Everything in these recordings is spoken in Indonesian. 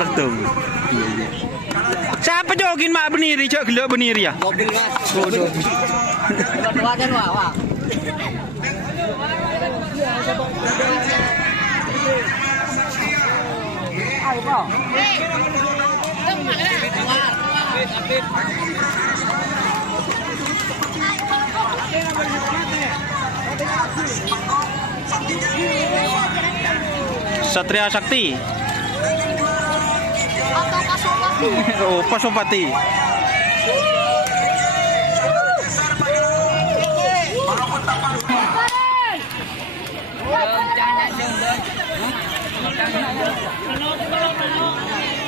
Lektung. Iya, iya. Siapa jogging mak beniri, cok gelok beniri ya? Mobil mas. Bodoh. Dua dan wah. Ayo kok. Satria Sakti. Oh, Pasopati.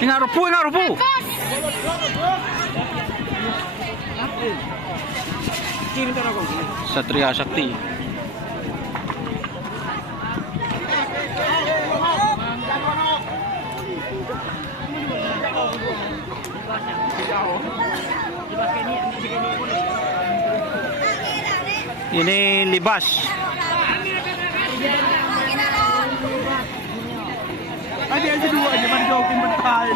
Ingat rupu. Satria Sakti. Ini libas. Ada aja dua aja pada jokin bentar.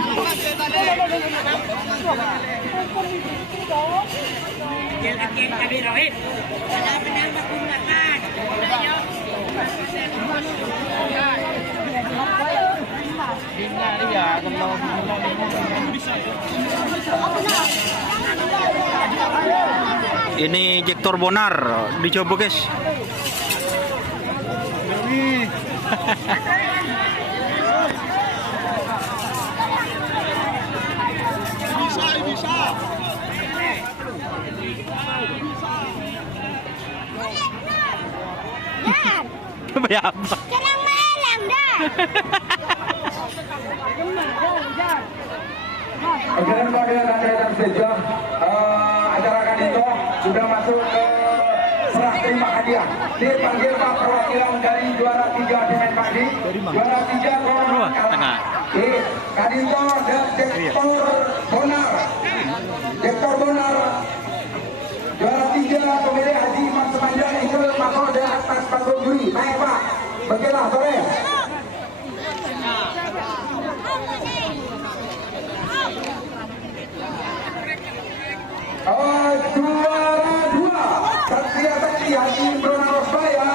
Ini Jektor Bonar dicoba guys. Bisa. Berapa? Jangan malam dah. Kemudian pada datang saja acara Kadito sudah masuk ke serah terima hadiah. Dipanggil Pak perwakilan dari juara 3 Semen Padi, juara 3 Golongan Kalah. Kadito dan Jektor Bonar, juara 3 pemilih Haji Mas Sepanjang itu masuk di atas panggung juri. Naik Pak, bagilah sore. Juara 2 Satria Sakti Haji Brona Rosbaya.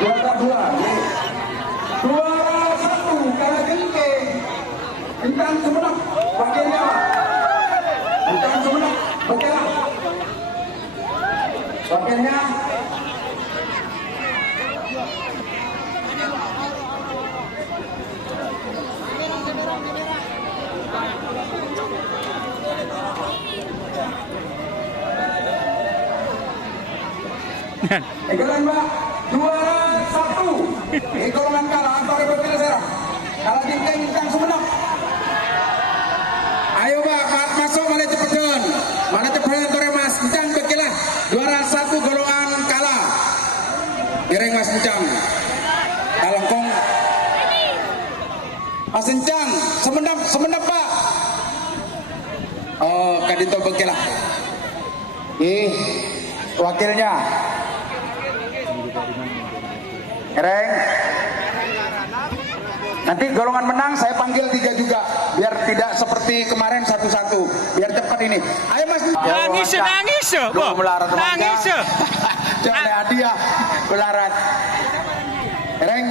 Juara 2. Juara 1 Kalajengke Bintang Sumenep. Wakilnya apa? Bintang Sumenep. Bagilah. Wakilnya Egalan Mbak, juara 1 golongan kalah antara Bukit Serang, kalah Jengkeng Bintang Sumenep. Ayo Mbak, masuk mana cepetan antara Mas Encang Bekilah, juara 1 golongan kalah. Gereng Mas Encang, Kalongkong, Mas Encang, Semenep Pak. Oh, Kadito Bekilah. Wakilnya. Gereng. Nanti golongan menang saya panggil 3 juga biar tidak Seperti kemarin satu-satu, biar cepat ini. Ayo Mas. Nangis. Nangis. Jangan ada hadiah, belarat. Reng.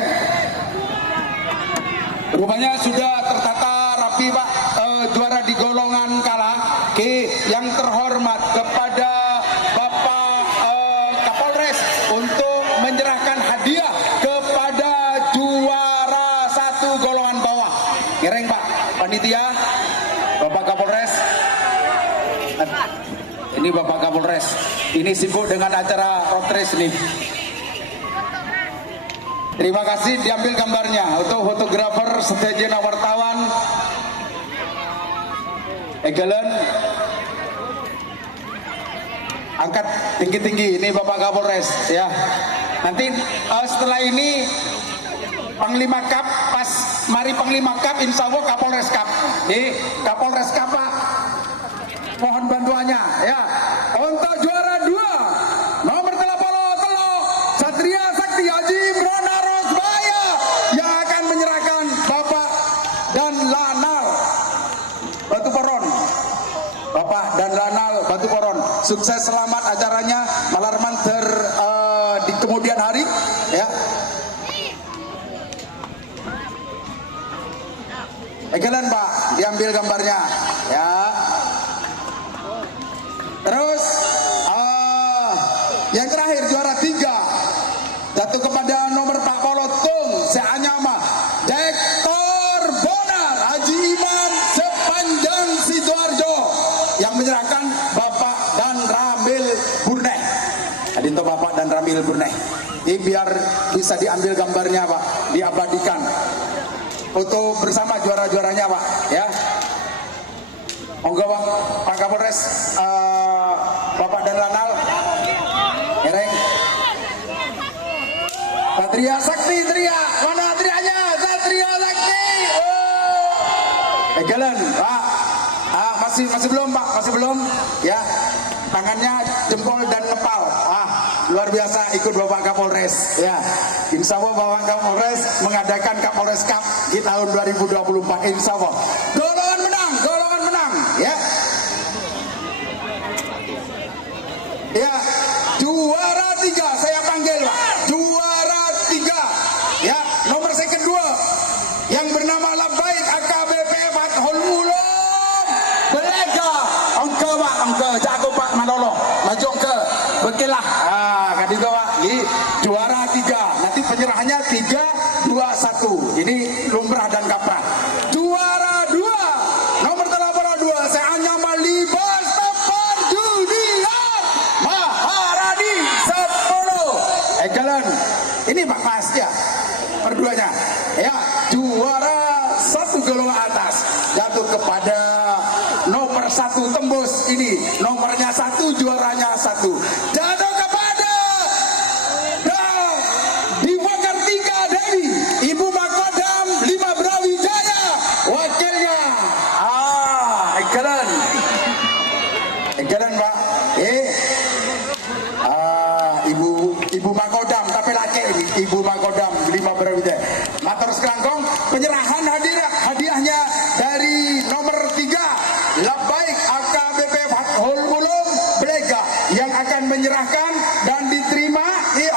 Rupanya sudah tertata rapi Pak, juara di golongan kalah. Oke, yang terhormat kepada Bapak Kapolres untuk menyerahkan hadiah kepada juara 1 golongan bawah. Ngereng Pak, panitia, Bapak Kapolres. Ini Bapak Kapolres. Ini sibuk dengan acara road race nih. Terima kasih, diambil gambarnya untuk fotografer, setejen wartawan. Egelen, angkat tinggi-tinggi. Ini Bapak Kapolres ya. Nanti setelah ini Panglima Cup, pas mari Panglima Cup, insya Allah Kapolres Cup. Kapolres Cup Pak, mohon bantuannya ya. Untuk juara 2 sukses selamat acaranya Malarman di kemudian hari ya. Egelan Pak, diambil gambarnya ya. Terus yang terakhir juara 3 jatuh kepada nomor Pak Polotung Seanyama Dektor Bonar Haji Iman Sepanjang Sidoarjo yang menyerahkan Bapak dan Ramil Burneh. Adinto Bapak dan Ramil Burneh. Ini biar bisa diambil gambarnya Pak, diabadikan. Foto bersama juara-juaranya Pak ya. Monggo Pak Kapolres, Bapak dan Lanal. Ereng. Satria Sakti, Tria. Mana trianya? Satria Sakti. Jalan, Pak. Masih belum, Pak. Masih belum. Ya. Tangannya jempol dan ngepal. Luar biasa ikut Bapak Kapolres. Ya. Insya Allah Bapak Kapolres mengadakan Kapolres Cup di tahun 2024. Insya Allah. Golongan menang. Ya. Ya. Juara 3 saya panggil Pak. Juara 3 ya, nomor saya kedua yang bernama Labaik AKBP Fathul Ulum Belega. Angka Pak, angka jago Pak Manolo. Maju ke bekilah. Kadiko Pak. Ini juara 3. Nanti penyerahannya 3, 2, 1. Ini lumrah dan kaprah. Juara 2 nomor telepon 2 saya Anyama Libas Tepar Junior Maharani 10. Jalan. Ini Pak Mas ya. Perduanya. Ya, juara 1 golongan atas jatuh kepada nomor 1 tembus ini. Nomornya 1, juaranya 1. Jatuh kepada Diva Kartika Dewi, Ibu Makodam 5 Brawijaya, wakilnya. Egalan Pak. Ibu Makodam tapi laki ini Ibu Makodam 5 Brawijaya. Matur sekelangkong penyerahan hadiahnya dari nomor 3 Labaik AKBP Fathul Ulum Belega yang akan menyerahkan dan diterima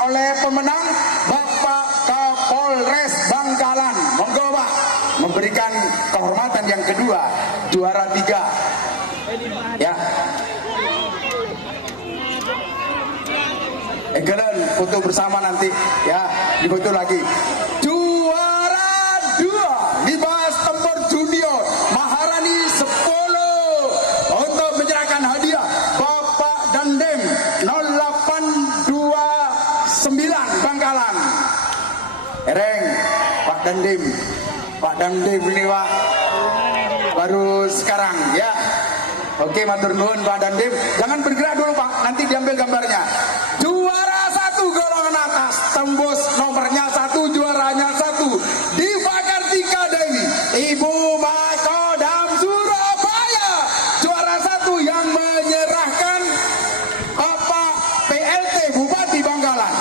oleh pemenang Bapak Kapolres Bangkalan. Monggo Pak memberikan kehormatan yang kedua juara 3 ya. Egelan foto bersama nanti ya, difoto lagi. Juara 2 Libas Tempur Junior Maharani 10 untuk menyerahkan hadiah Bapak Dandim 0829 Bangkalan. Ereng Pak Dandim ini Pak baru sekarang ya. Oke, matur nuwun Pak Dandim. Jangan bergerak dulu Pak, nanti diambil gambarnya. Juara 1 golongan atas, tembus nomornya 1, juaranya 1. Diva Kartika Dewi, Ibu Makodam Surabaya. Juara 1 yang menyerahkan Bapak PLT Bupati Bangkalan.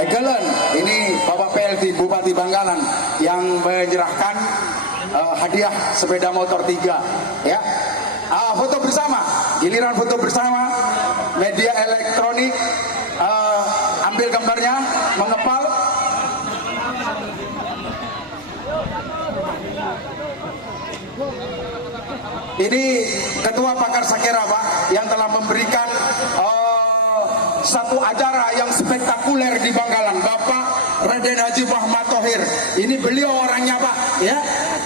Egelan, ini Bapak PLT Bupati Bangkalan yang menyerahkan hadiah sepeda motor 3 ya. Foto bersama, giliran foto bersama media elektronik, ambil gambarnya, mengepal. Ini Ketua Pakar Sakera Pak yang telah memberikan satu acara yang spektakuler di Bangkalan, Bapak Raden Haji Muhammad Thohir. Ini beliau orangnya Pak ya.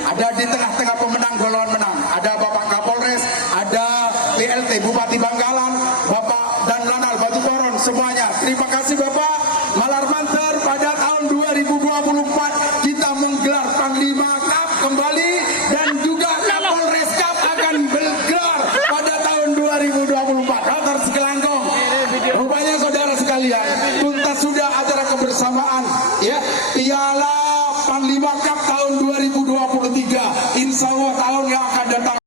Ada di tengah-tengah pemenang golongan menang. Ada Bapak Kapolres, ada PLT Bupati Bangkalan, Bapak dan Lanal Batu Koron semuanya. Terima kasih Bapak. Malarmanter pada tahun 2024 kita menggelar Panglima Cup kembali dan juga Kapolres Cup akan bergelar pada tahun 2024. Dokter Sekelangkong. Rupanya saudara sekalian, tuntas sudah acara kebersamaan ya, Piala Panglima Cup tahun 2024